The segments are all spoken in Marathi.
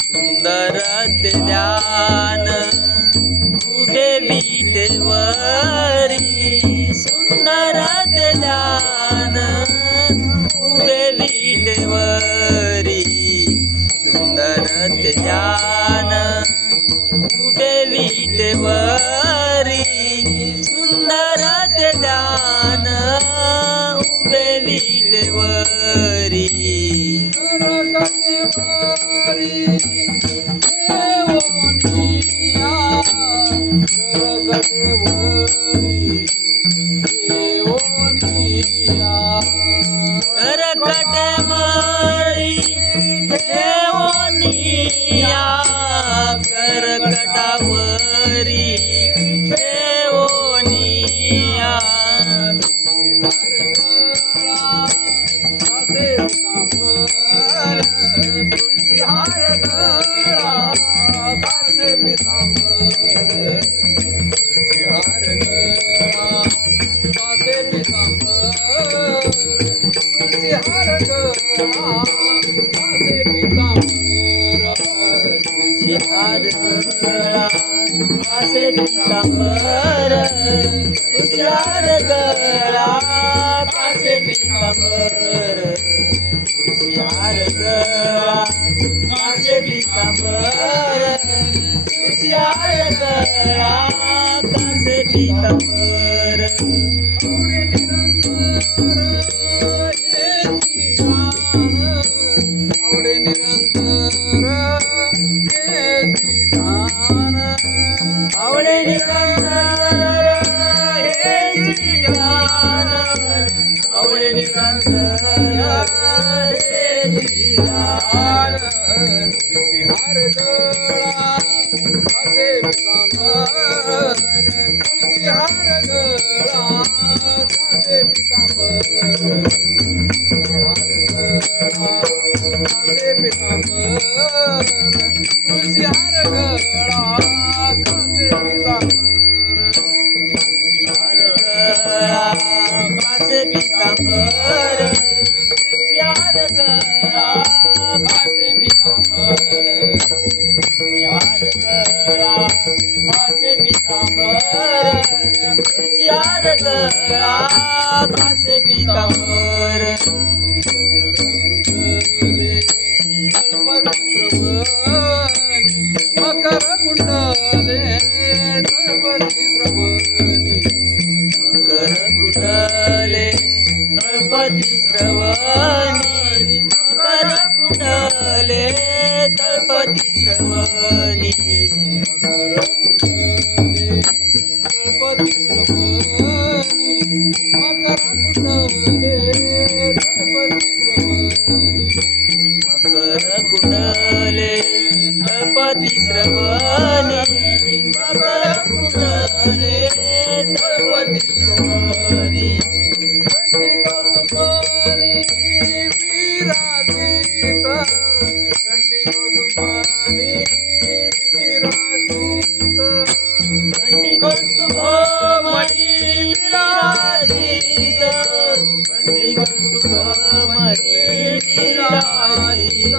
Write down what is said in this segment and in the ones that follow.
सुंदर ते ध्यान उभे विटेवरी, सुंदर ते ध्यान उभे विटेवरी, सुंदर ते ध्यान उभे विटेवरी. करकटावरी ठेवोनिया, तुलसी हार गळा कासे पितांबर, तुलसी हार गळा कासे पितांबर, तुलसी हार गळा कासे पितांबर, तुलसी हार गळा कासे पितांबर, तुलसी हार गळा कासे पितांबर, तुलसी हार गळा कासे पितांबर, तुलसी हार गळा कासे पितांबर. आवडे निरंतर हेची ध्यान, आवडे निरंतर हेची ध्यान, आवडे निरंतर हेची ध्यान, आवडे निरंतर हेची ध्यान. तुलसी हार गळा कासे पितांबर, तुलसी हार गळा कासे पितांबर, कासे पितांबर, तुलसी हार गळा कासे पितांबर, हार गळा कासे पितांबर, तुलसी हार गळा कासे पितांबर, तुलसी हार गळा कासे पितांबर, तुलसी हार गळा कासे पितांबर. मकर कुंडले तळपती श्रवणी, मकर कुंडले तळपती श्रवणी, मकर कुंडले तळपती श्रवणी, मकर कुंडले तळपती श्रवणी, मकर कुंडले तळपती श्रवणी, मकर कुंडले तळपती श्रवणी, मकर कुंडले तळपती श्रवणी. कंठी कौस्तुभानी विराजित, कंठी कौस्तुभानी विराजित, कंठी कौस्तुभानी विराजित, कंठी कौस्तुभानी विराजित.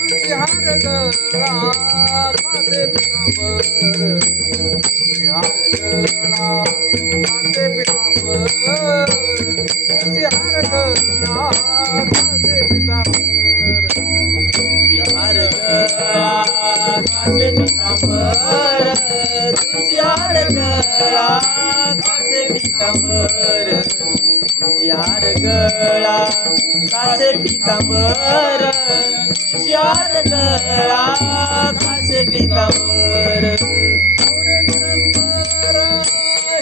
तुलसी हार गळा कासे पितांबर, तुलसी हार गळा कासे पितांबर, तुलसी हार गळा कासे पितांबर, तुलसी हार गळा कासे पितांबर, तुलसी हार गळा कासे पितांबर, तुलसी हार गळा कासे पितांबर, तुलसी हार गळा कासे पितांबर. आवडे निरंतर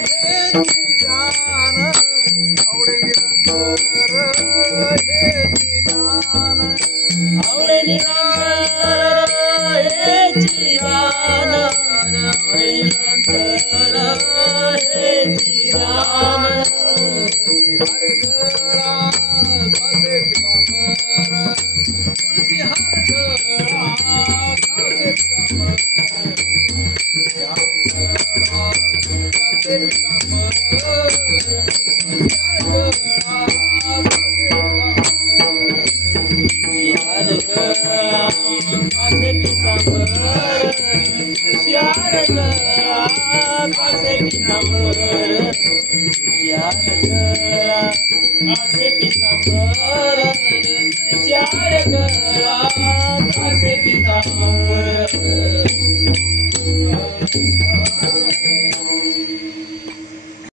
हेची ध्यान, आवडे निरंतर हेची ध्यान, आवडे निरंतर हेची ध्यान, अंतर हे श्रीराम हार गळा कासे पितांबर तुळशी हार गळा कासे पितांबर कासे पितांबर तुळशी हार गळा कासे पितांबर हुशार गळा कासे पितांबर हुशार गळा कासे पितांबर हुशार गळा कासे पितांबर